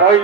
ভাই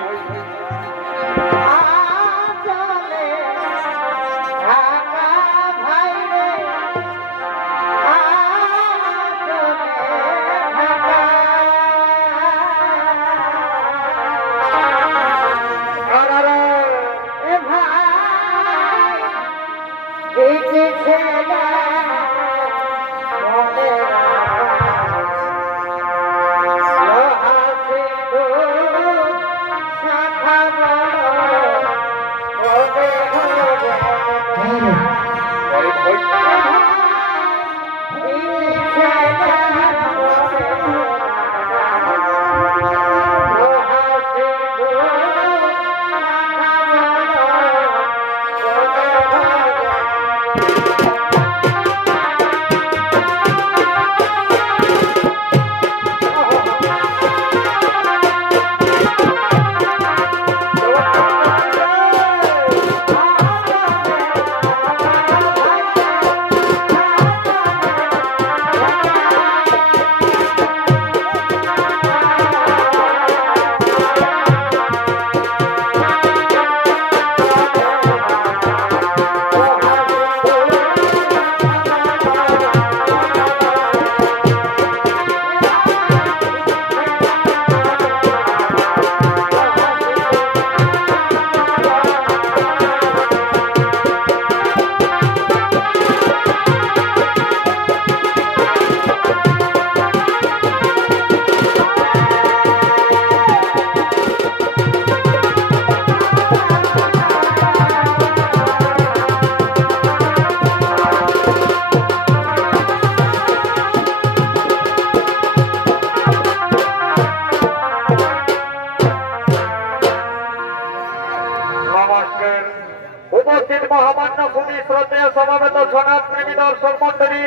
উপস্থিত মহামান্য ভূমি শ্রদ্ধেয় সমাবেত সনাত প্রেমী দর্শক মন্ডলী,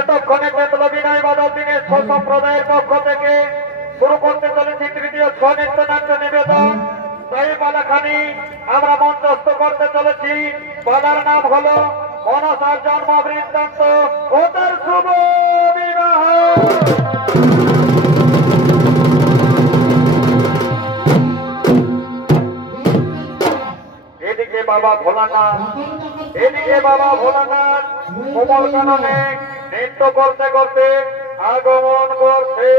এতক্ষণে কেতল বিনয় বাদল দিনের ছ সম্প্রদায়ের পক্ষ থেকে শুরু করতে চলেছি তৃতীয় ছ নৃত্য নাট্য নিবেদন। এই পালাখানি আমরা মঞ্চস্থ করতে চলেছি। পালার নাম হল মনসার জন্ম বৃত্তান্ত ও তার শুভ বিবাহ। এদিকে বাবা ভোলানাথ, এদিকে বাবা ভোলানাথ কোমল কাননে নৃত্য করতে করতে আগমন করছে।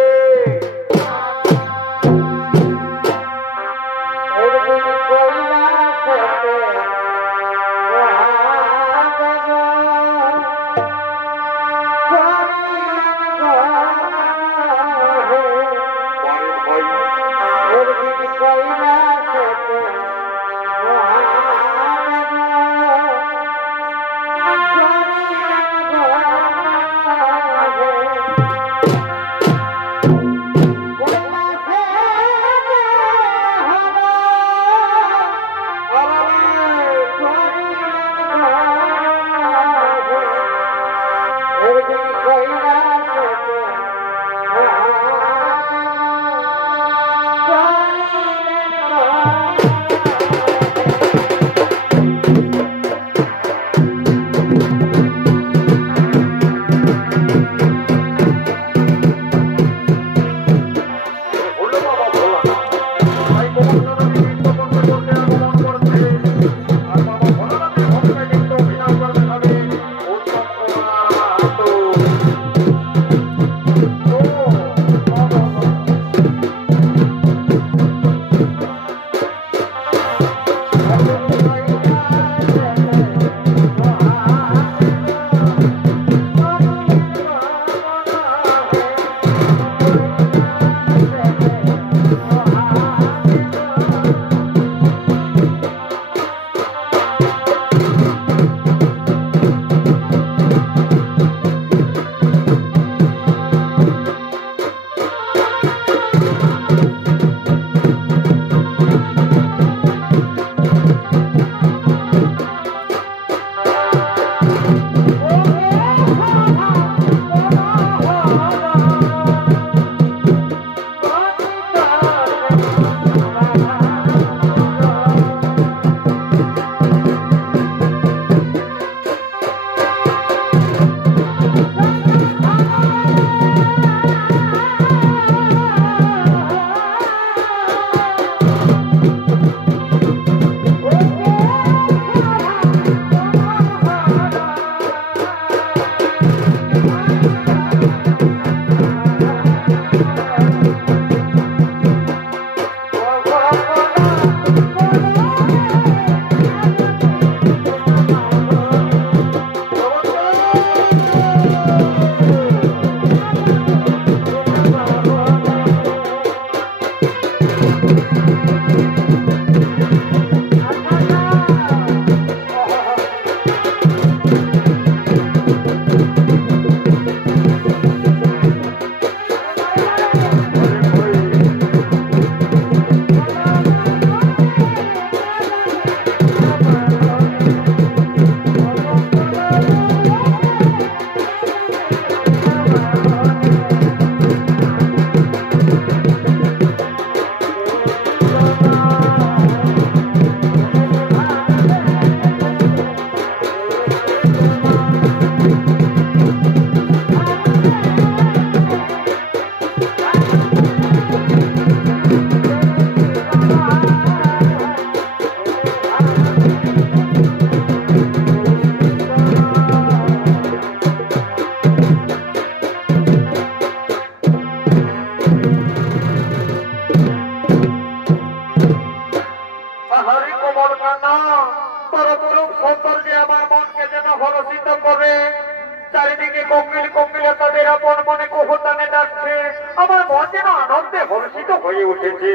দেখে আমার মন যেন আনন্দে হর্ষিত হয়ে উঠেছে।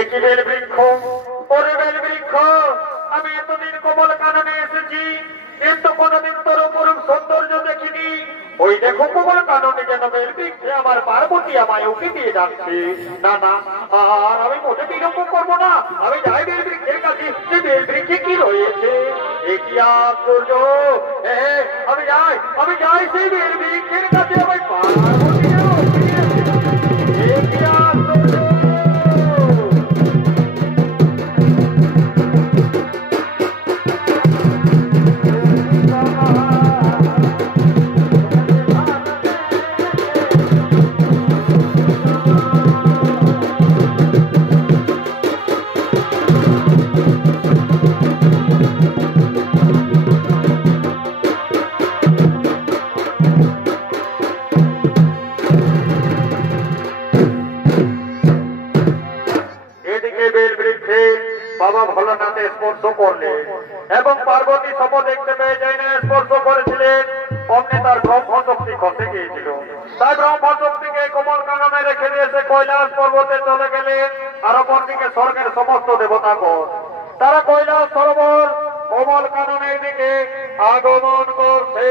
একই বেল বৃক্ষ, ওরে বেল বৃক্ষ, আমি এতদিন কমল কাননে এসেছি, কিন্তু কোনোদিন তোর অপরূপ সৌন্দর্য দেখিনি। ওই দেখো কমল কাননে যেন বেল বৃক্ষে আমার পার্বতী আমায় উঠে দিয়ে যাচ্ছে। না না, আর আমি মোটে বিলম্ব করবো না, আমি যাই বেল বৃক্ষের কাছে। যে বেল বৃক্ষে কি রয়েছে, এ কি আশ্চর্য! আমি যাই সেই বেল বৃক্ষের কাছে, আমি পার্বতী এ কি আশ্চর্য! বাবা ভোলানাথ স্পর্শ করলেন এবং পার্বতী সম দেখতে পেয়ে যাই না স্পর্শ করেছিলেন। অমনি তার ব্রহ্ম শক্তি খসে গিয়েছিল। তাই ব্রহ্ম শক্তিকে কোমল কাননে রেখে দিয়ে সে কৈলাস পর্বতে চলে গেলেন। আর অপরদিকে স্বর্গের সমস্ত দেবতাগণ তারা কৈলাস সরোবর কোমল কাননের দিকে আগমন করছে।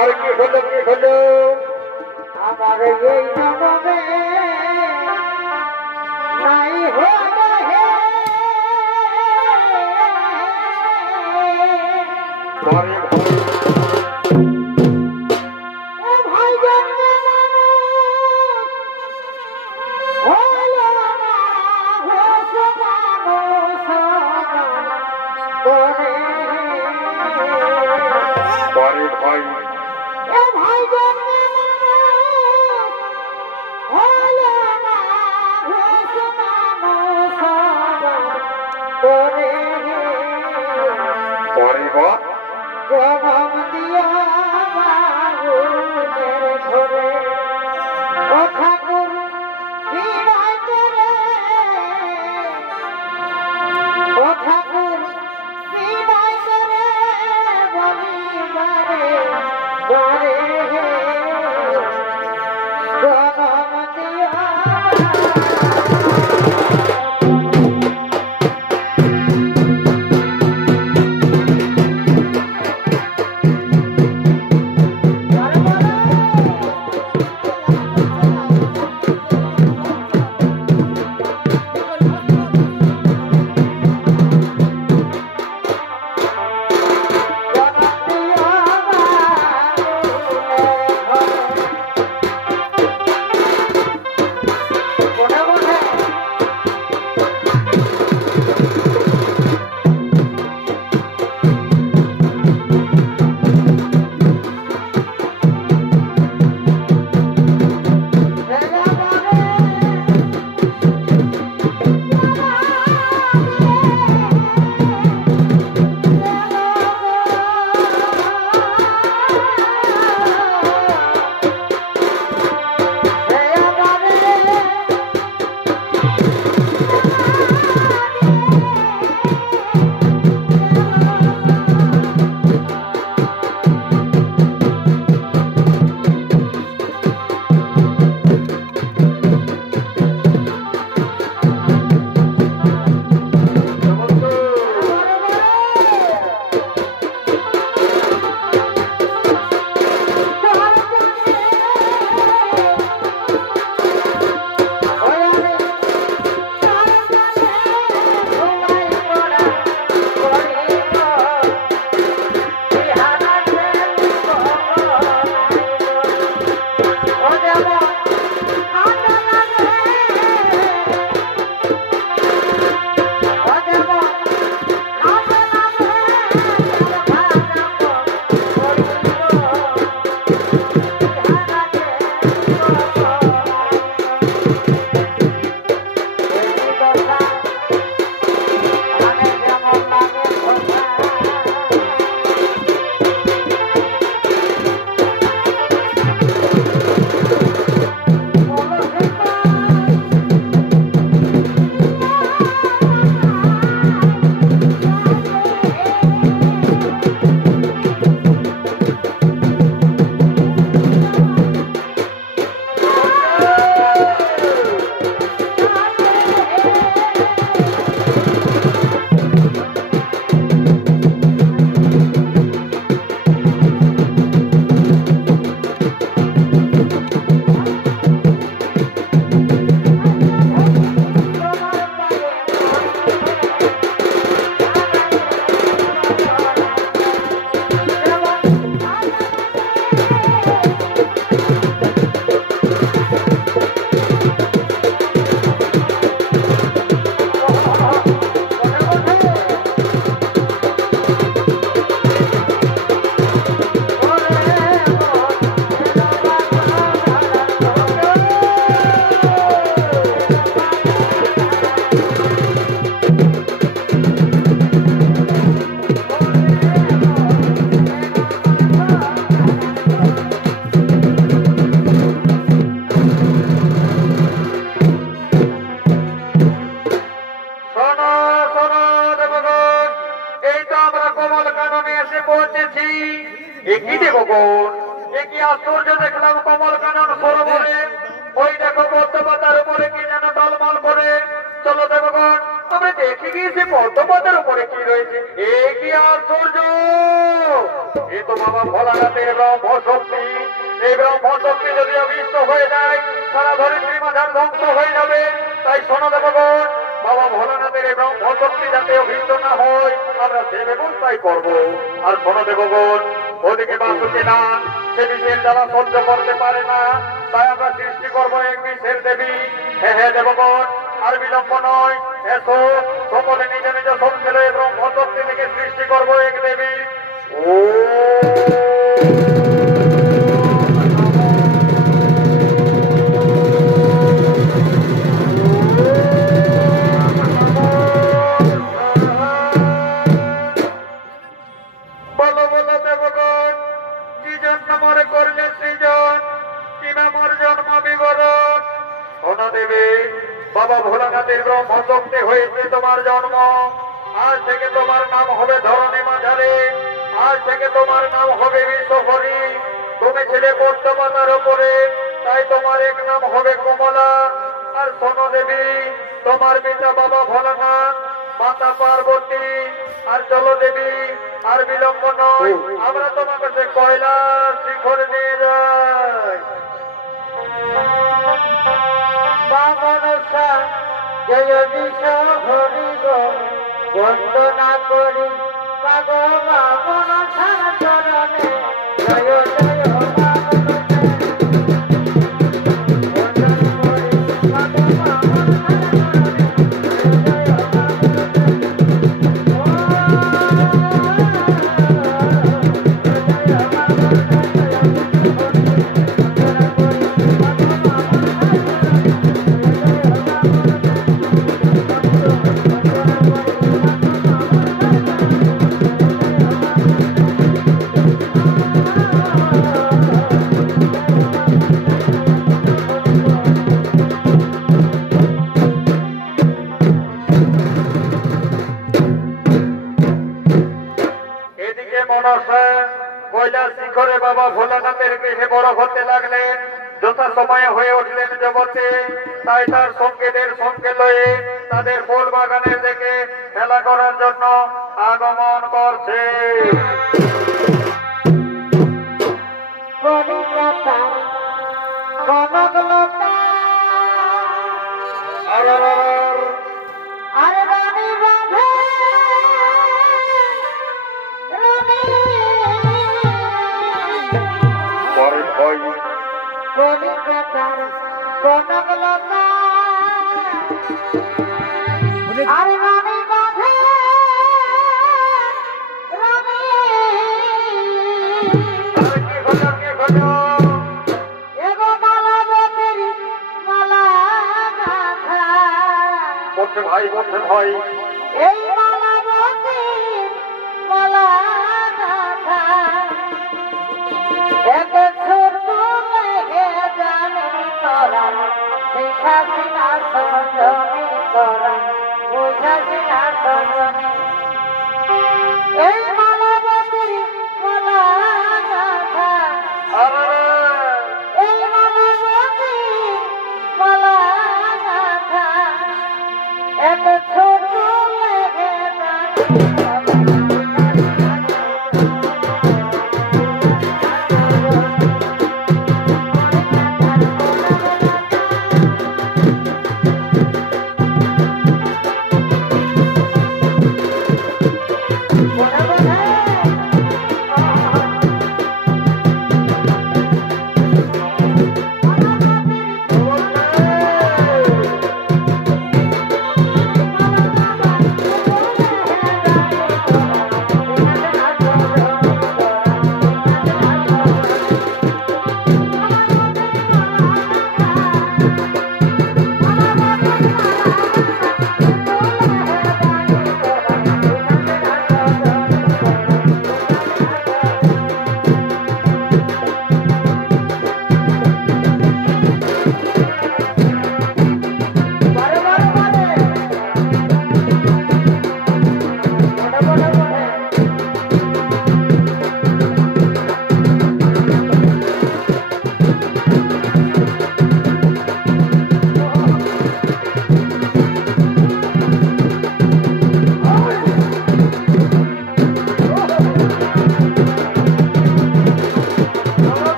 আর কি হলো কি হলো, আমার এই জন্মে নাই হলো হে ভাই ভাই জন্মে হলো না হসে মানুষ করে ভাই ভাই ভাই জন্মে হলো না হসে মানুষ করে পরিবার জনম দিয়া বাবুদের ঘরে ও ঠাকুর বিদায় করে, ও ঠাকুর বিদায় করে বলিবারে বারে জনম দিয়া কি দেখো বোন, কি আশ্চর্য দেখলাম কমল কানন সরোবরে। ওই দেখো পদ্মপাতার উপরে কি যেন টলমল করে। চলো দেবগণ আমরা দেখে গিয়েছি পদ্মপাতার উপরে কি রয়েছে। কি আশ্চর্য! এ তো বাবা ভোলানাথের ব্রহ্মশক্তি। এই ব্রহ্মশক্তি যদি অভিষ্ট হয়ে যায় সারা ধরিত্রী মাঝার ধ্বংস হয়ে যাবে। তাই শোনো দেবগণ, বাবা ভোলানাথের এই ব্রহ্মশক্তি যাতে অভিষ্ট না হয় আমরা সে ব্যবস্থাই করবো। আর শোনো দেবগণ, ওদিকে বাসুকি না, সে বিষের দ্বারা সহ্য করতে পারে না। তাই আমরা সৃষ্টি করবো এক বিষের দেবী। হে দেবগণ, আর বিলম্ব নয়, এসো সকলে নিজ নিজ সংসারে ব্রহ্মশক্তি থেকে সৃষ্টি করবো এক দেবী। ও বাবা ভোলানাথের ব্রহ্মশক্তি হয়েছে তোমার জন্ম। আজ থেকে তোমার নাম হবে ধরণী মাঝারে। আজ থেকে তোমার নাম হবে বিশ্বহরি। তুমি ছিলে পদ্মপাতার উপরে, তাই তোমার এক নাম হবে কমলা। আর শোনো দেবী, তোমার পিতা বাবা ভোলানাথ, মাতা পার্বতী। আর চলো দেবী, আর বিলম্ব নয়, আমরা তোমাকে সে কৈলাস শিখরে নিয়ে যাই। মনসা জয় বিষ হরি গো বন্দনা করি পাগ মা মনসার চরণে জয় জয় মা কৈলাস শিখরে বাবা ভোলানাথের বেশে বড় হতে লাগলেন। যথা সময়ে হয়ে উঠলেন জগতে। তাই তার সঙ্গীদের সঙ্গে লয়ে তাদের ফুল বাগানের দিকে খেলা করার জন্য আগমন করছে। ভাই বলছেন ভাই, এই মালাবতী মালা এক ছোট মেঘে জানি তোরা শিখাছি না সজনী তোরা বুঝাছি না সজনী। এই মালাবতী মালা এই মালাবতী মালা এক ছোট মেঘে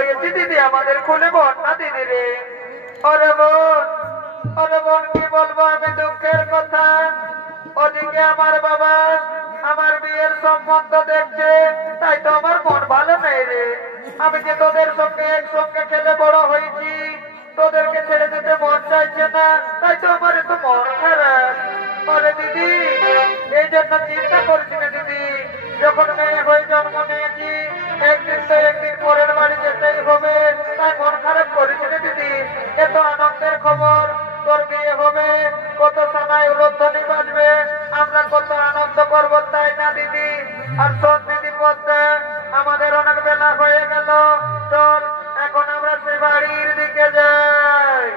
হয়েছি দিদি, আমাদের খুলে বল না দিদি রে। ওরে বোন কি বলবো আমি দুঃখের কথা। ওদিকে আমার বাবা আমার বিয়ের সম্বন্ধ দেখছে, তাই তো আমার মন ভালো নেই রে। আমি যে তোদের সঙ্গে একসঙ্গে খেলে বড় হয়েছি, তোদেরকে ছেড়ে যেতে মন চাইছে না, তাই তো আমার একটু মন খারাপ। ওরে দিদি, এই জন্য চিন্তা করছি না দিদি, যখন মেয়ে হয়ে জন্ম নিয়েছি একদিন তো একদিন পরের বাড়ি যেতেই হবে, তাই মন খারাপ করেছি রে দিদি। এত আনন্দের খবর, তোর বিয়ে হবে, কত সময় উলধ্বনি বাজবে, আমরা কত আনন্দ করবো, তাই না দিদি? আর শোন দিদি বলতে, আমাদের অনেক বেলা হয়ে গেল, চল এখন আমরা সে বাড়ির দিকে যাই।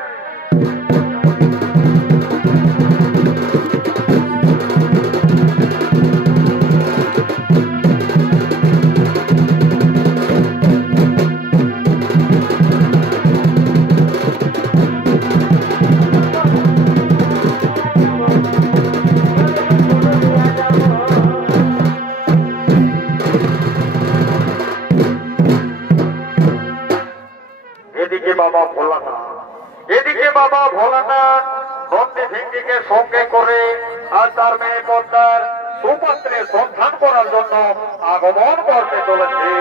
এদিকে বাবা ভোলানাথ নন্দী ভিঙ্গিকে সঙ্গে করে আর তার মেয়ে পদ্মার সুপাত্রের সন্ধান করার জন্য আগমন করতে চলেছে।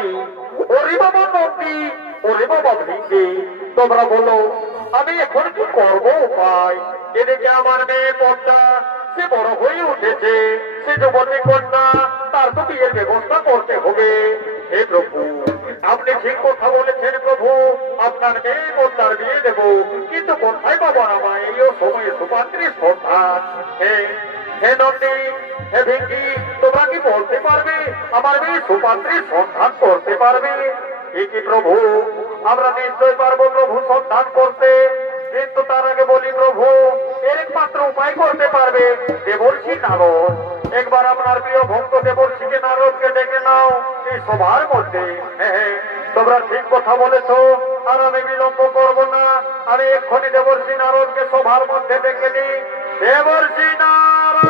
নন্দী, ওরে বাবা নন্দী, ওরে বাবা ভৃঙ্গি, তোমরা বলো আমি এখন কি করবো উপায়? এদিকে আমার মেয়ে পদ্মা, সে বড় হয়ে উঠেছে, সে যুবতী কন্যা, তার তো বিয়ের ব্যবস্থা করতে হবে। হে প্রভু, আপনি ঠিক কথা বলেছেন প্রভু, আপনার মেয়ে পদ্মার বিয়ে দেবো, কিন্তু কোথায় পাবো আমায় এই সময়ে সুপাত্রী সন্ধান? হে নন্দী, হে ভিঙ্গি, তোমরা কি বলতে পারবে আমার মেয়ে সুপাত্রীর সন্ধান করতে পারবে? কি প্রভু, আমরা নিশ্চয় পারবো প্রভু সন্ধান করতে, কিন্তু তার আগে বলি প্রভু, এর একমাত্র উপায় করতে পারবে দেবর্ষি নারদ। একবার আপনার প্রিয় ভক্ত দেবর্ষিকে নারদকে ডেকে নাও এই সভার মধ্যে। হ্যাঁ, তোমরা ঠিক কথা বলেছো, আর আমি বিলম্ব করবো না, আমি এক্ষুনি দেবর্ষি নারদকে সভার মধ্যে ডেকে নিই। দেবর্ষি নারদ,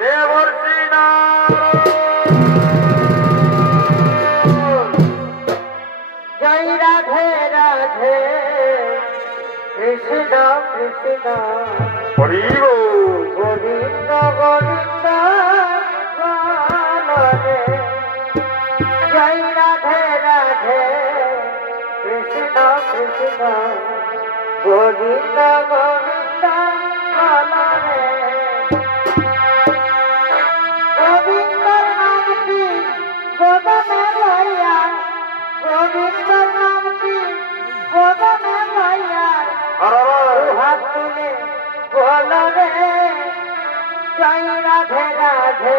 দেবর্ষি নারদ, জয় রাধে রাধে কৃষ্ণ কৃষ্ণ হরি বল। গোবিন্দ গোবিন্দ বলরে। জয় রাধে রাধে কৃষ্ণ কৃষ্ণ গোবিন্দ গোবিন্দ বলরে। গোবিন্দর নামটি গোদমে লইয়া, গোবিন্দর নামটি গোদমে লইয়া, হাত তুলে বলরে জয় রাধে রাধে।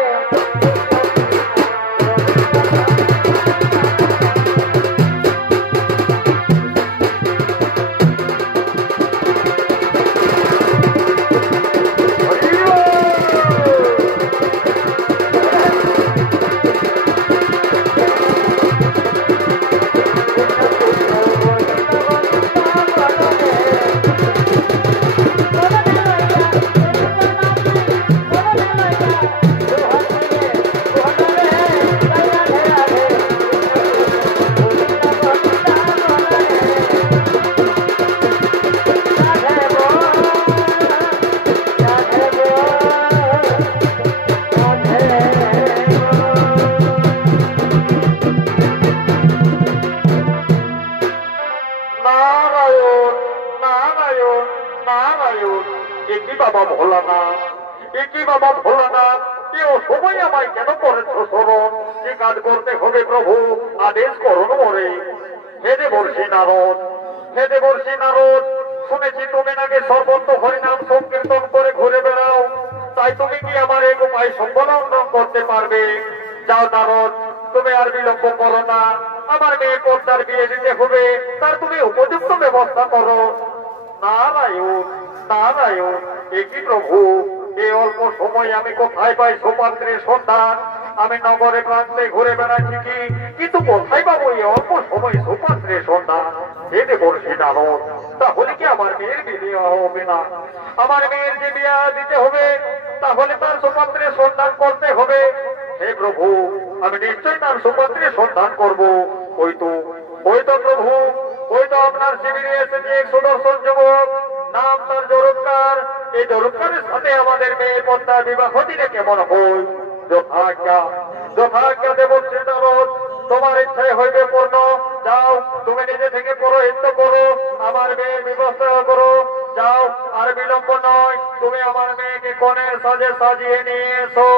বাবা ভোলানাথ, একই বাবা ভোলানাথ, এও সময় আমায় কেন করেছ স্মরণ? যে কাজ করতে হবে প্রভু আদেশ করুন মরে। হে দেবর্ষি নারদ, হে দেবর্ষি নারদ, শুনেছি তুমি নাকি সর্বত্র হরিনাম সংকীর্তন করে ঘুরে বেড়াও, তাই তুমি কি আমার এক উপায় সম্বলম্বন করতে পারবে? যাও নারদ, তুমি আর বিলম্ব করো না, আমার মেয়ে পদ্মার বিয়ে দিতে হবে, তার তুমি উপযুক্ত ব্যবস্থা করো। নারায়ণ নারায়ণ, একই প্রভু, এই অল্প সময় আমি কোথায় পাই সুপাত্রের সন্ধান? আমি নগরে প্রান্তে ঘুরে বেড়াচ্ছি কি, কিন্তু কোথায় পাবো এই অল্প সময় সুপাত্রের সন্ধান? হে দেবর্ষি নারদ, তাহলে কি আমার মেয়ের বিয়ে হবে না? আমার মেয়ের যে বিয়ে দিতে হবে, তাহলে তার সুপাত্রের সন্ধান করতে হবে। হে প্রভু, আমি নিশ্চয় তার সুপাত্রের সন্ধান করবো। ওই তো প্রভু, ওই তো আপনার শিবিরে এসেছে এক সুদর্শন যুবক, নাম তার জরুৎকার। এই জরুৎকারের সাথে আমাদের মেয়ে পদ্মার বিবাহ দিলে কেমন হয়? যথাজ্ঞা দেবর্ষি নারদ, তোমার ইচ্ছাই হইবে পূর্ণ। যাও, তুমি নিজে থেকে পৌরোহিত্য করো, আমার মেয়ের ব্যবস্থা করো। যাও, আর বিলম্ব নয়, তুমি আমার মেয়েকে কনের সাজে সাজিয়ে নিয়ে এসো।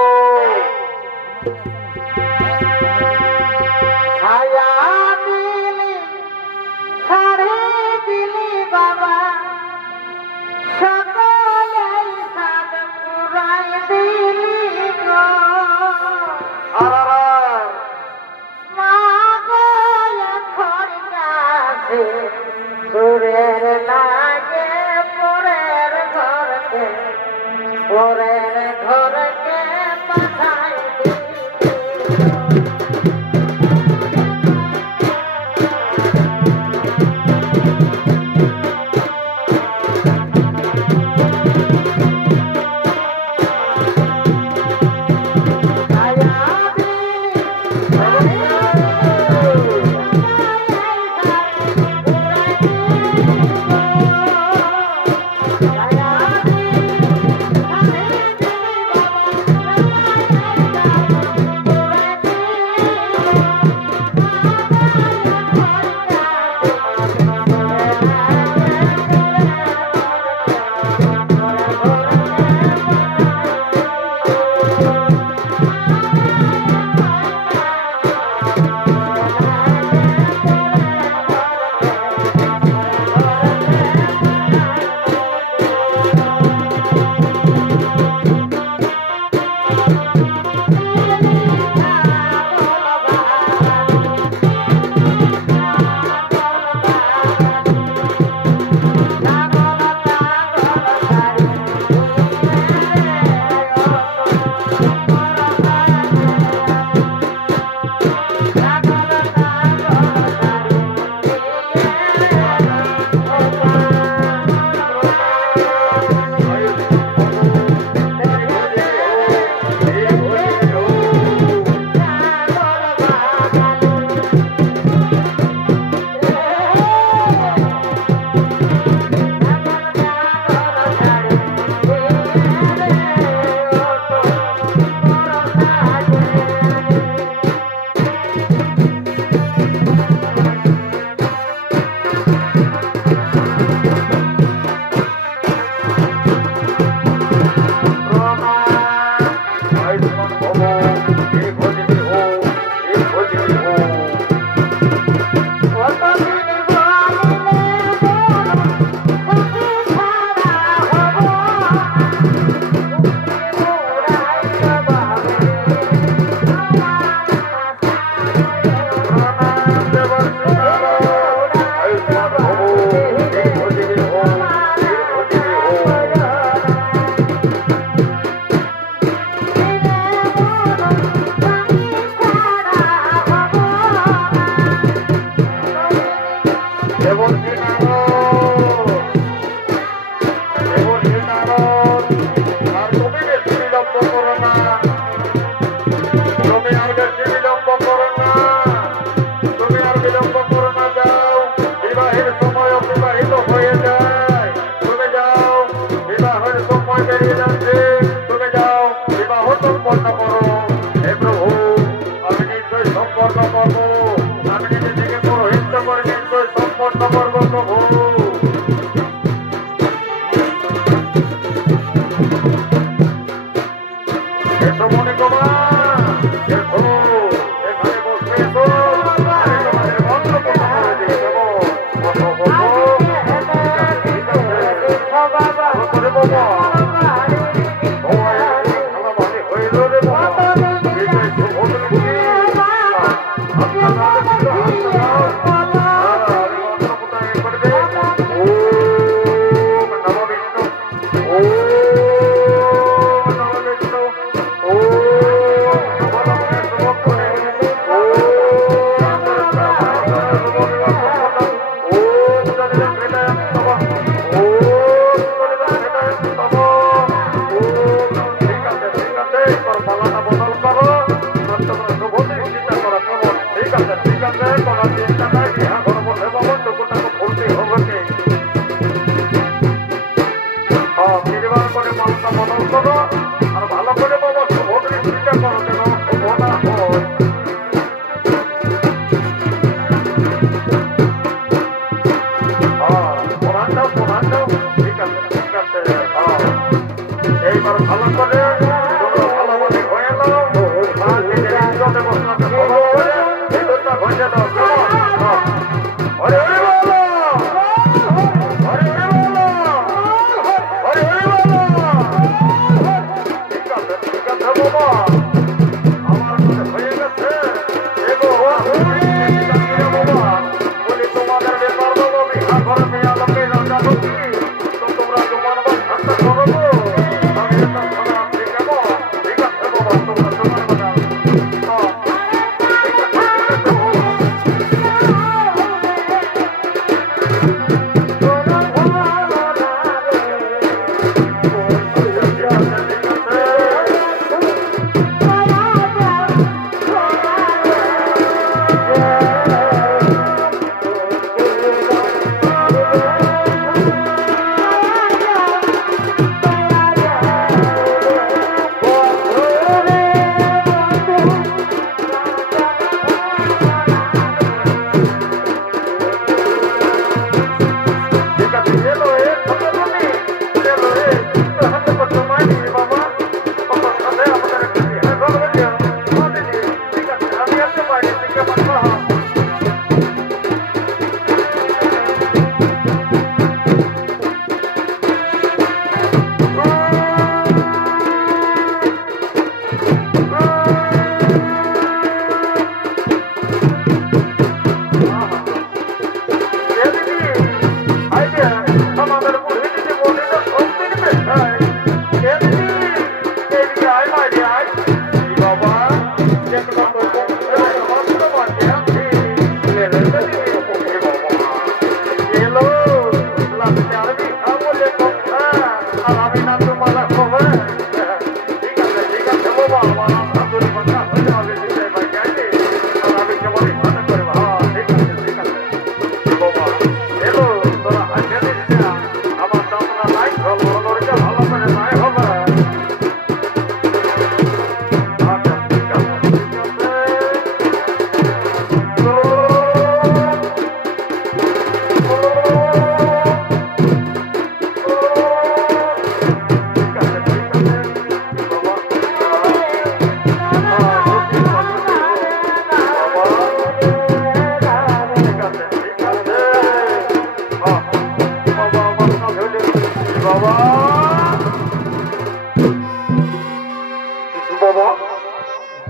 ছায়া দিলি ছাড়ে দিলি বাবা, সকলে সাদ পুরাই দিলি গো। মা গলে খড়িয়াছে সুরের লাগে পরের ঘরকে, পরের ঘরকে পাঠাই দিলি।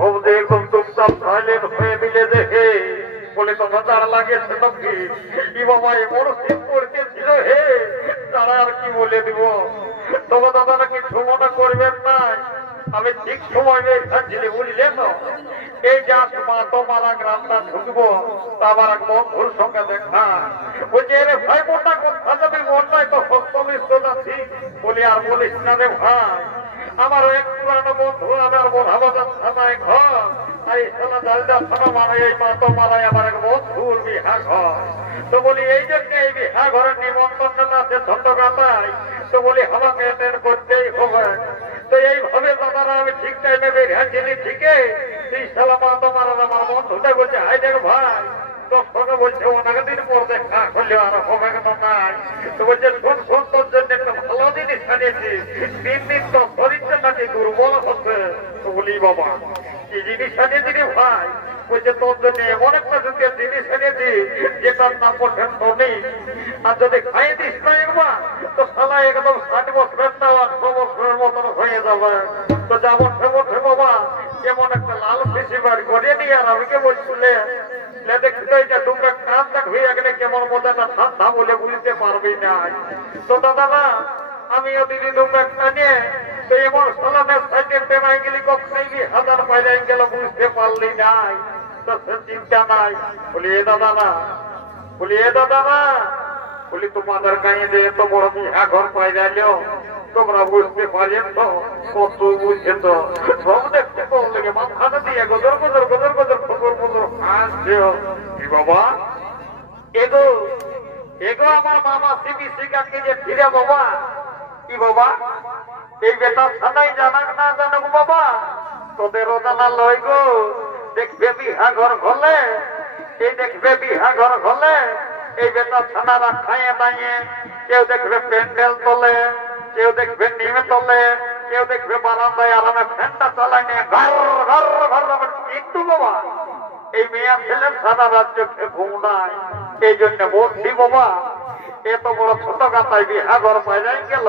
অবধি একদম চুপচাপ সাইলেন্ট হয়ে মিলে দেখে বলে তোমার তারা লাগেছে তো কি বাবা এমন শীত পড়তেছিল হে তারা আর কি বলে দিব তোমার দাদা নাকি সমটা করবেন না আমি ঠিক সময় এখানে বুঝলে তো এই যা মাতো মারা গ্রামটা ঢুকবো আবার এক বন্ধুর সঙ্গে দেখা বলছে রে ভাই মোটা কথা যাবে মন নয় তো হস্তমিষ্ট যাচ্ছি বলি আর বলিস না রে ভাই আমার এক পুরানো বন্ধু আমার বোধাবাজার থানায় ঘর আর এই থানা জালদা থানা মানে এই মাতো মারায় আমার এক বন্ধুর বিহা ঘর তো বলি এই জন্য এই বিহা ঘরের নিমন্ত্রণ আছে ছন্দগাতায় তো বলি আমাকে অ্যাটেন্ড করতেই হবে তো এইভাবে দাদারা আমি ঠিক টাইমে বেরিয়েছিলি ঠিকই সেই সালা মাতো মারার আমার বন্ধুটা বলছে হাই দেখ ভাই তখন বলছে অনেক দিন পর দেখা করলে আর হবে না তো বলছে শোন শোন তোর জন্য একটা ভালো জিনিস সাজিয়েছি 3 দিন তো শরীরটা নাকি দুর্বল হচ্ছে তো বলি বাবা কি জিনিস সাজিয়েছি ভাই বলছে তোর জন্য এমন একটা যুগের জিনিস এনেছি যেটার নাম পছন্দ নেই আর যদি খাইয়ে দিস না একবার তো সালা একদম 60 বছরের না 100 বছরের মতন হয়ে যাবে তো যাবো ঠেবো বাবা এমন একটা লাল পিসি বার করে নিয়ে আর আমাকে বলছিলে তোমরা কান তাক হয়ে গেলে কেমন মজাটা ঠান্ডা বলে বুঝতে পারবি না তো দাদা আমিও দিদি তোমরা নিয়ে তো এমন সালামের সাইকেল পেমাই গেলি কখনই হাজার বাইরে গেল বুঝতে পারলি নাই তো চিন্তা নাই বলি এ দাদা না বলি এ দাদা না বলি তোমাদের গাঁয়ে যে এত বড় বিহা ঘর পাই গেল তোমরা বুঝতে পারেন তো কত বুঝে তো সব দেখতে কম লেগে মাথাটা দিয়ে গদর গদর গদর গদর খবর মদর হাসছে কি বাবা এগো এগো আমার মামা সিবিসি কাকে যে ফিরে বাবা কি বাবা এই বেটা ছানাই জানাক না জানাক বাবা তোদেরও জানা লয় গো দেখবে বিহা ঘর হলে এই দেখবে বিহা ঘর হলে এই বেটা ছানারা খাইয়ে দাইয়ে কেউ দেখবে প্যান্ডেল তোলে কেউ দেখবে নিমে তোলে কেউ দেখবে বারান্দায় আরামে ফ্যানটা চালায় নিয়ে ঘর ঘর ঘর কিন্তু বাবা এই মেয়া ছেলের সারা রাজ্য ঘুম নাই এই জন্য বলছি বাবা এত বড় ছোট গাতায় বিহা ঘর পাইলাই গেল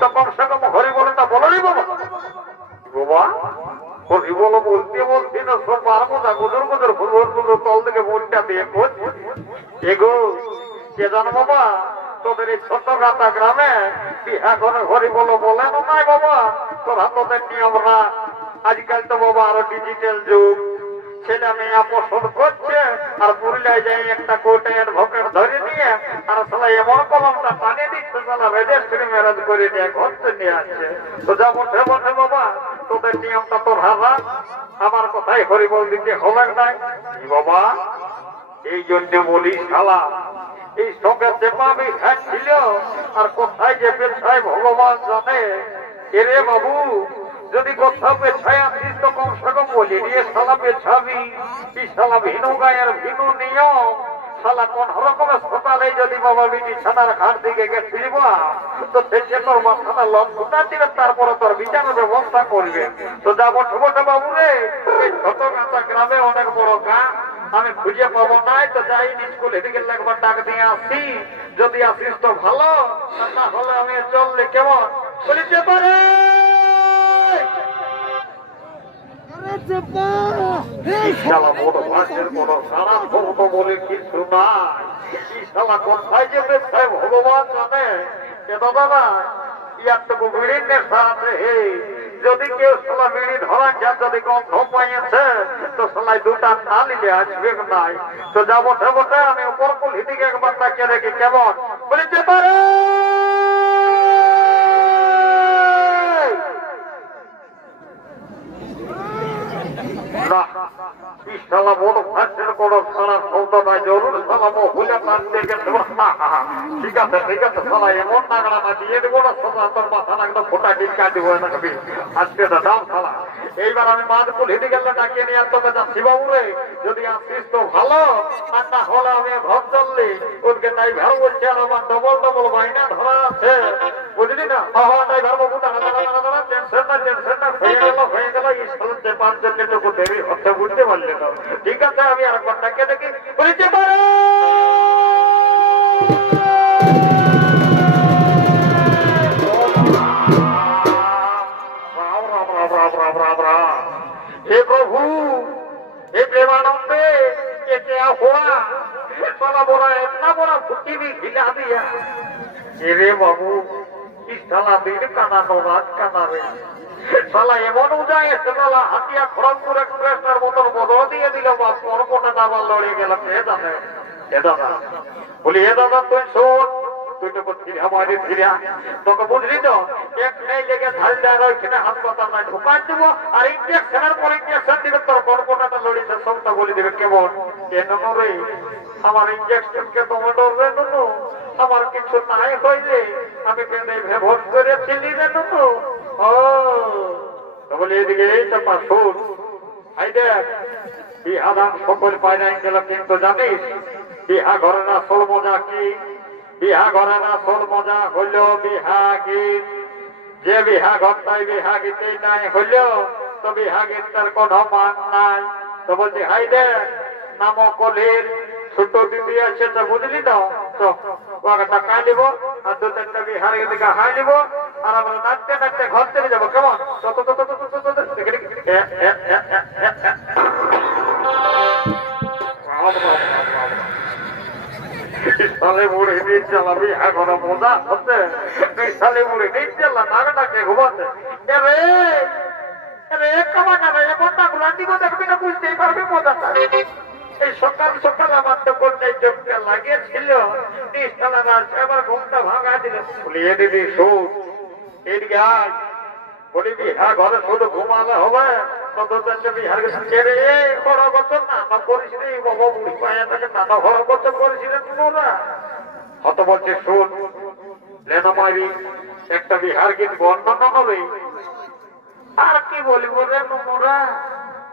তো কমসে কম হরি বলেটা বলি বাবা বাবা হরি বলো বলছি না সব পারবো না গুজর গুজর গুজর গুজর তল থেকে বলটা দিয়ে এগো কে জানো বাবা তোদের এই ছোট গাতা গ্রামে বিহা ঘরে হরি বলো বলে না নাই বাবা তোরা তোদের নিয়মরা আজকাল তো বাবা আরো ডিজিটাল যুগ ছেলে মেয়ে পছন্দ করছে আর পুরুলিয়ায় যাই একটা কোর্টে অ্যাডভোকেট ধরে নিয়ে আর সালা এমন কলমটা টানে দিচ্ছে সালা রেজিস্ট্রি ম্যারেজ করে নিয়ে ঘরতে নিয়ে আসছে তো যা বসে বসে বাবা তোদের নিয়মটা তোর হারা আমার কথাই হরিবল দিতে হবে নাই বাবা এই জন্য বলি শালা এই সঙ্গে দেবাবি ছিল আর কোথায় যে পেছায় ভগবান জানে এরে বাবু যদি কোথাও পেছায় আসিস তো কমসে কম বলি নিয়ে শালা পেছাবি এই শালা ভিন্ন গায়ের ভিন্ন নিয়ম শালা কোন রকমের সকালে যদি বাবা বিটি ছানার ঘাট দিকে গেছিল তো সে তোর মাথাটা লম্বা দিবে তারপরে তোর বিচারের ব্যবস্থা করবে তো যাবো ঠোবটে বাবু রে এই ছোট গাঁথা গ্রামে অনেক বড় গাঁ আমি খুঁজে পাবো নাই তো যাই স্কুল এদিকে একবার ডাক দিয়ে আসি যদি আসিস তো ভালো না হলে আমি চললে কেমন বলিতে পারে বলে কিছু নাই কোথায় যে ব্যবসায় ভগবান জানে দাদা না ইয়ারটুকু বিড়ির নেশা আছে হে যদি কেউ সালা বিড়ি ধরা যায় যদি গন্ধ পাইছে তো সালাই দুটা না নিলে আসবে নাই তো যাবো বটে আমি উপর কুলি দিকে একবার তাকিয়ে দেখি কেমন বলিতে পারে শালা বড় ফাঁসের বড় সারা সৌদ নাই জরুর শালা মহুলে টানতে গেছে ঠিক আছে শালা এমন নাগড়া না দিয়ে দেবো না শালা তোর মাথা নাগড়া ফোটা ডিটকা দিব না কবি আজকে দাম শালা এইবার আমি মাদপুর হেঁটে গেলে ডাকিয়ে নিয়ে তোকে যাচ্ছি বাবু রে যদি আসিস তো ভালো আর না হলে আমি ঘর চললি ওকে ড্রাইভার বলছে আর আমার ডবল ডবল মাইনা ধরা আছে বুঝলি না ড্রাইভার বাবু টেনশনটা হয়ে গেল এই সালতে 5 জনের টুকু দেরি হতে বুঝতে পারলে না ঠিক আছে আমি আর একবার ডাকিয়ে দেখি বলিতে পারে हे प्रभु हे प्रेमानंदे ये क्या हुआ साला बोला इतना बड़ा फुट्टी भी खिला दिया रे बाबू इस साला दिन काना नौराज काना रे साला এমন উজায় সালা হাতিয়া খড়গপুর এক্সপ্রেসের মতন বদল দিয়ে দিল বাপ কোনটা দাবাল লড়িয়ে গেল কে জানে এ দাদা বলি এ দাদা তুই শোন তুই তো বলছিস আমাদের ফিরা তোকে বুঝলি তো এক নেই লেগে ঢাল দেওয়ার ওইখানে হাসপাতাল নাই ঢুকান দেবো আর ইঞ্জেকশনের পর ইঞ্জেকশন দিবে তোর কোনটা লড়িয়েছে সবটা বলে দেবে কেমন কেন রে আমার ইঞ্জেকশনকে তোমার ডরবে নুনু আমার কিছু নাই হইলে আমি কেন ভেবস করেছিলি রে নুনু ও বলে এদিকে এই চাপা শোন আই দেখ বিহাদান সকল পায়রাই গেল কিন্তু জানিস বিহা ঘরের আসল মজা কি বিহা ঘরের আসল মজা হইল বিহা গীত যে বিহা ঘরটাই বিহা গীতেই নাই হইল তো বিহা গীতটার কোনো মান নাই তো বলছি হাই দেখ নামকলির ছোট দিদি আছে তো বুঝলি তো ওকে টাকা নিব আর দু তিনটা বিহার দিকে হাই নিব আর আমরা নাচতে নাচতে ঘর থেকে যাবো কেমন সালে মুড়ে নিয়ে চালাবি এখন মজা হচ্ছে সালে মুড়ে নিয়ে চালা নাগটাকে ঘুমাতে রে রে কামানা রে বন্যা গুলা দিব দেখবি না বুঝতেই পারবি মজাটা এই সকাল সকাল আমার তো কোনটাই চোখটা লাগিয়েছিল এবার ঘুমটা ভাঙা দিল ভুলিয়ে দিদি সুদ এদিকে আজ বলি বিহার ঘরে শুধু ঘুমালে হবে বিহার ছেড়ে বড় করতো নানা করিস রে বাবা বুড়ি পায়ে থাকে নানা ঘর করতে করেছিলেন তোমরা হত বলছে শুন লেনামারি একটা বিহার গীত বর্ণনা হবে আর কি বলিব রে তোমরা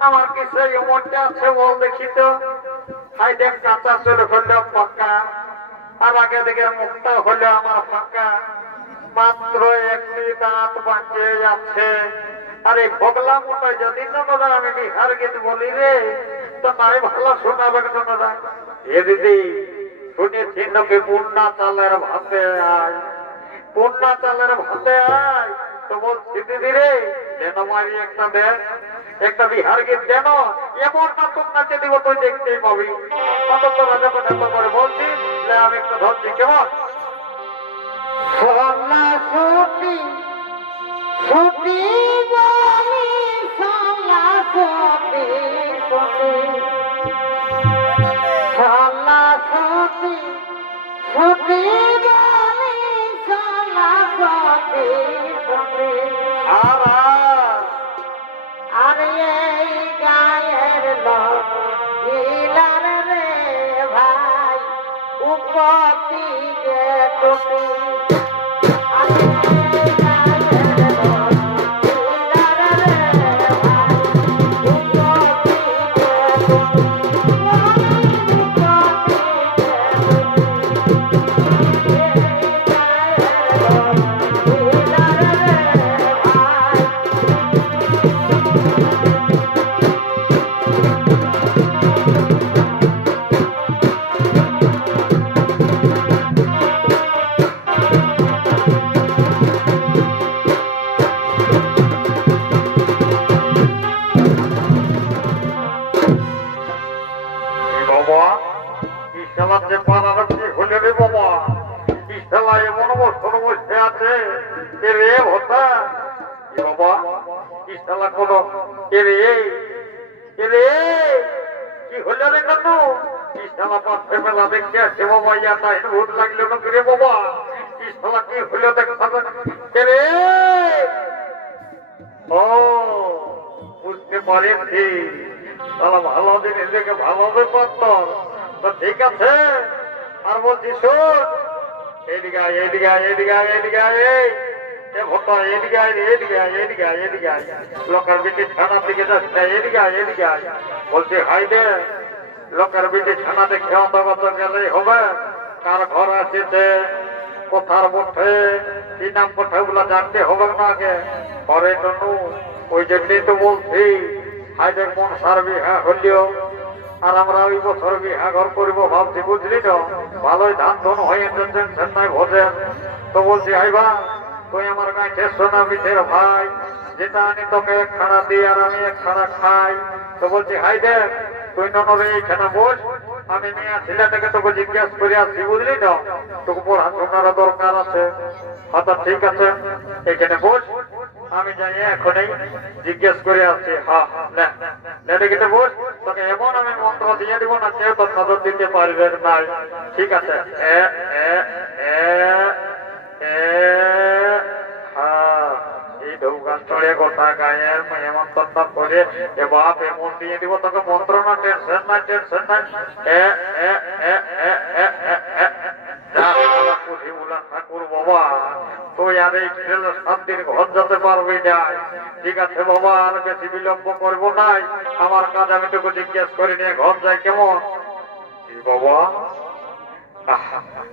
আমার কি সেই মনটা আছে বল দেখি তো হাই দেখ কাঁচা চলে হলো পাকা আর আগে দিকে মুখটা হলো আমার ফাঁকা মাত্র একটি দাঁত বাঁচে যাচ্ছে আরে ভোগলা মোটাই যদি তোমরা আমি বিহার গীত বলি রে তো নাই ভালো শোনাবে তোমরা এ দিদি শুনেছি নাকি পূর্ণা চালের ভাতে আয় পূর্ণা চালের ভাতে আয় তো বলছি দিদি রে মারি একটা দেখ একটা বিহার গীত দেন এমন নাটক নাচে দিব তুই দেখতেই পাবি রাজা কথা করে বলছি আমি একটা ধরছি কেমন সোনা ছুটি ছুটি বলি সোনা ছুটি ছুটি সোনা ছুটি ছুটি বলি সোনা ছুটি ছুটি আর এই গায়ের লোক ইলার রে ভাই উপতি গে টুটি ভূত লাগলো না রে বাবা ইসলা কি হলো দেখ রে ও বুঝতে পারেছি তাহলে ভালো দিন এদিকে ভালো পারতাম তো ঠিক আছে আর বলছি শোন এদিকে এদিকে এদিকে এদিকে ভোটা এদিকে এদিকে এদিকে এদিকে লোকের বিটি থানার দিকে যাচ্ছে এদিকে এদিকে বলছি হাই দে লোকের বিটি থানা দেখে অন্তর্গত গেলেই হবে কার ঘর আছে কোথার মধ্যে কি নাম কোথায় গুলা জানতে হবে না আগে ঘরে নু ওই জন্যই তো বলছি হাইদের মন সার বিহা হলিও আর আমরা ওই বছর বিহা ঘর করবো ভাবছি বুঝলি তো ভালোই ধান ধন হয়ে টেনশন নাই ভোজেন তো বলছি হাইবা তুই আমার কাছে সোনা মিঠের ভাই যেটা আমি তোকে খানা দিই আর আমি এক খানা খাই। তো বলছি হাই দেখ তুই ননরে এইখানে বস, আমি মেয়া ছেলেটাকে তোকে জিজ্ঞাসা করে আসছি বুঝলি না, তোকে পড়াশোনার দরকার আছে। আচ্ছা ঠিক আছে এইখানে বস, আমি যাই এখনই জিজ্ঞেস করে আসছি। হ্যাঁ লেডিকেটে বস, তোকে এমন আমি মন্ত্র দিয়ে দিব না কেউ তোর নজর দিতে পারবে নাই। ঠিক আছে এই ঢৌগান চড়ে গোটা গায়ের মন্ত্রটা করে এ বাপ এমন দিয়ে দিব তোকে মন্ত্র না, টেনশন নাই টেনশন নাই। ঠাকুর বাবা তুই আর এই ছেলে শান্তির ঘর যেতে পারবি না। ঠিক আছে বাবা আর বেশি বিলম্ব করবো নাই, আমার কাজ আমি তোকে জিজ্ঞেস করে নিয়ে ঘর যাই কেমন? বাবা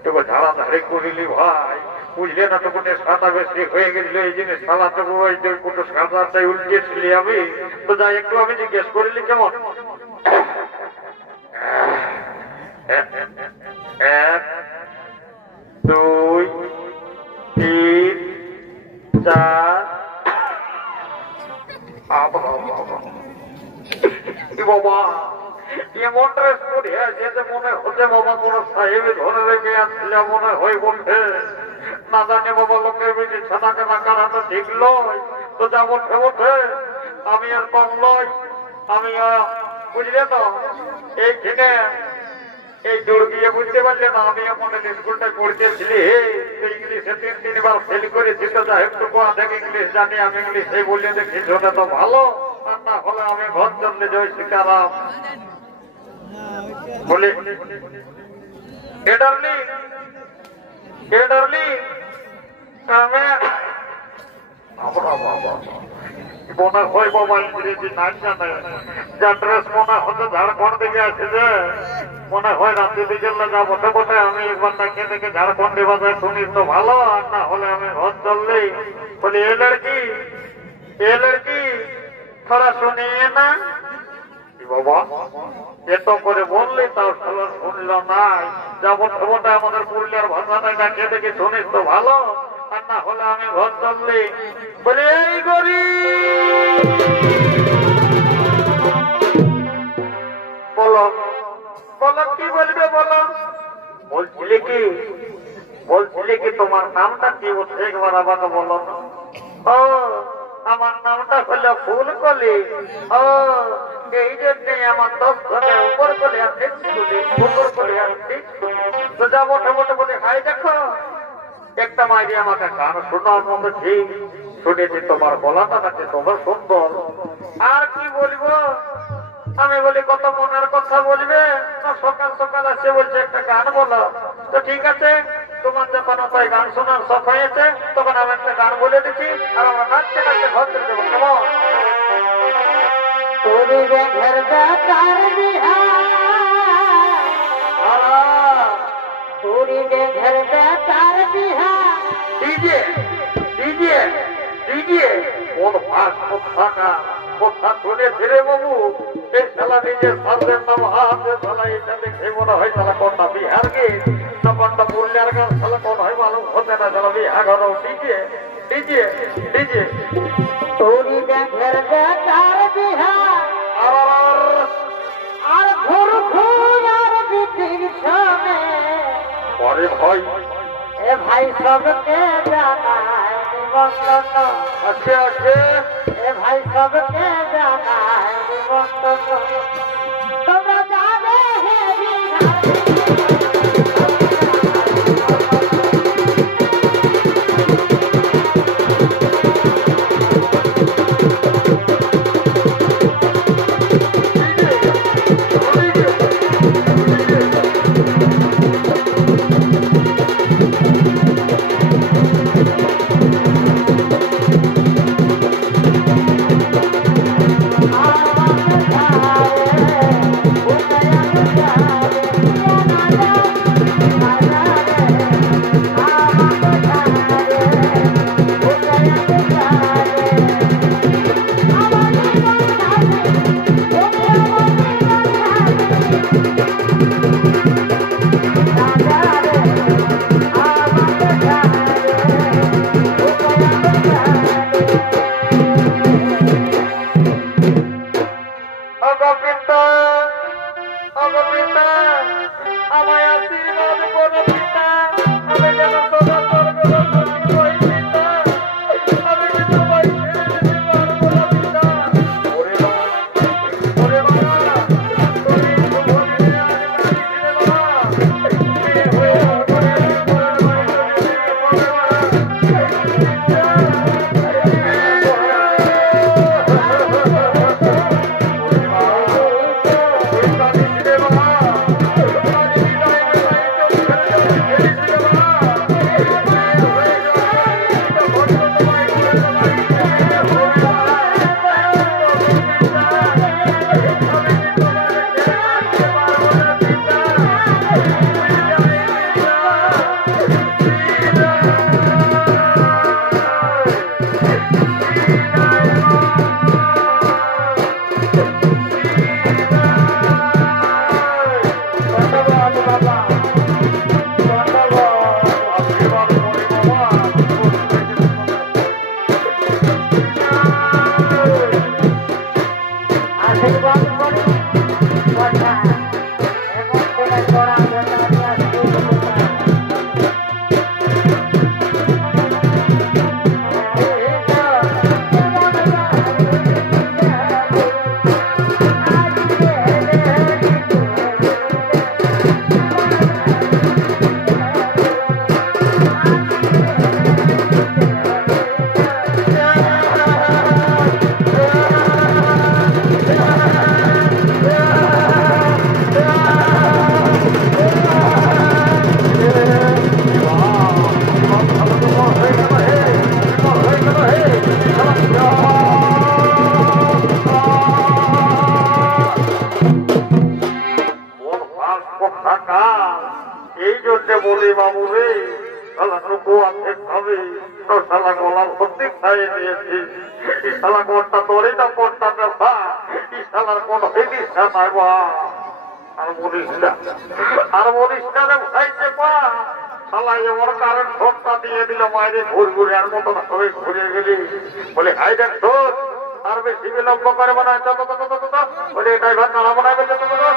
তোকে ঝাড়াঝাড়ি করিলি ভাই, বুঝলে না তোকে সাদা বেশি হয়ে গেছিল এই জিনিস সাদা তোকে ওই কুটো সাদাটাই উল্টিয়েছিলি আমি। তো যাই একটু আমি জিজ্ঞেস করিলি কেমন? এক দুই তিন চার। বাবা এমন ড্রেস করে যেতে মনে হচ্ছে বাবা কোন সাহেবে ধরে রেখে আসছিল মনে হয় বলছে। না জানি বাবা লোকের বেশি ছানাকে না কারাটা ঠিক লয়। তো যা বলছে বলছে আমি আর কম লয়, আমি বুঝলে তো এইখানে এই দৌড় গিয়ে বুঝতে পারলে না আমি এমন স্কুলটা পড়তেছিলি ইংলিশে 3-3 ফেল করেছি। তো যাই একটু অনেক ইংলিশ জানি, আমি ইংলিশে বলে দেখি শুনে তো ভালো, আর না হলে আমি ঘর চললে যাই সীতারাম বলি এডারলি আমি মনে হয় বাবা ইংরেজি না জানে, যা ড্রেস মনে হচ্ছে ঝাড়খণ্ড থেকে আসছে, মনে হয় রাত্রি বিকেলে যা বসে বসে আমি একবার তাকে দেখে ঝাড়খণ্ডে বাজায় শুনি তো ভালো, আর না হলে আমি ঘর চললেই বলি এ লড়কি থোড়া শুনিয়ে না। বাবা এত করে বললি তাও শুনল নাই, যা বসে বসে আমাদের পুরুলিয়ার ভাষাটা ডাকে দেখে শুনিস তো ভালো, আর না হলে আমি ঘর চললি বলি এই গরি বলো বলো কি বলবে বলো। বলছিলে কি তোমার নামটা কি একবার আমাকে বলো। ও আমার নামটা হলো ফুলকলি। ও এই জন্যে আমার 10 ঘরের উপর কলি আর 6 কলি উপর কলি আর 6 কলি। তো যা বটে বটে বলে হাই দেখো একটা মাইরি আমাকে গান শোনার মতো ঠিক শুনেছি, তোমার গলাটা নাকি তোমার সুন্দর। আর কি বলবো আমি বলি কত মনের কথা বলবে না, সকাল সকাল আসে বলছে একটা গান বলো। তো ঠিক আছে তোমার যখন তাই গান শোনার শখ হয়েছে তখন আমি একটা গান বলে দিচ্ছি আর আমরা নাচতে নাচতে ঘর চলে যাবো কেমন? তোরি রে ঘর দাতার বিহার, তোরি রে ঘর দাতার বিহার। ডিজে ডিজে ডিজে কোন ভাষ কথা কথা শুনেছি রে বাবু, এই শালা নিজের সামনের নাম হাতে শালা এটা দেখে মনে হয় শালা কোনটা বিহার গে না কোনটা পুরুলিয়ার গান, শালা কোন হয় মালুম হতে না শালা বিহার ঘর। ডিজে ডিজে ডিজে তোরি রে ঘর দাতার বিহার, আর ঘুর ঘুর আর বিটির সঙ্গে। পরে ভাই এ ভাই সবকে জানায় নিমন্ত্রণ, আছে আছে এ ভাই সবকে জানায় নিমন্ত্রণ। তোমরা যাবে হে বিহার এই জন্য বলি বাবু রে গোয়া হবে তোর শালা গোলাম সত্যি খাইয়ে দিয়েছি শালা কোনটা তোরই না কোনটা ব্যথা শালার কোন হিদিস নাই বা আর বলিস না রে ভাইছে পা শালা এমন কারণ ঠোঁটটা দিয়ে দিল মায়ের ঘুরঘুরে আর মতন সবাই ঘুরে গেলি বলে হাই দেখ ঠোঁট আর বেশি বিলম্ব করে মনে হয় বলে ড্রাইভার নাড়া মনে হয়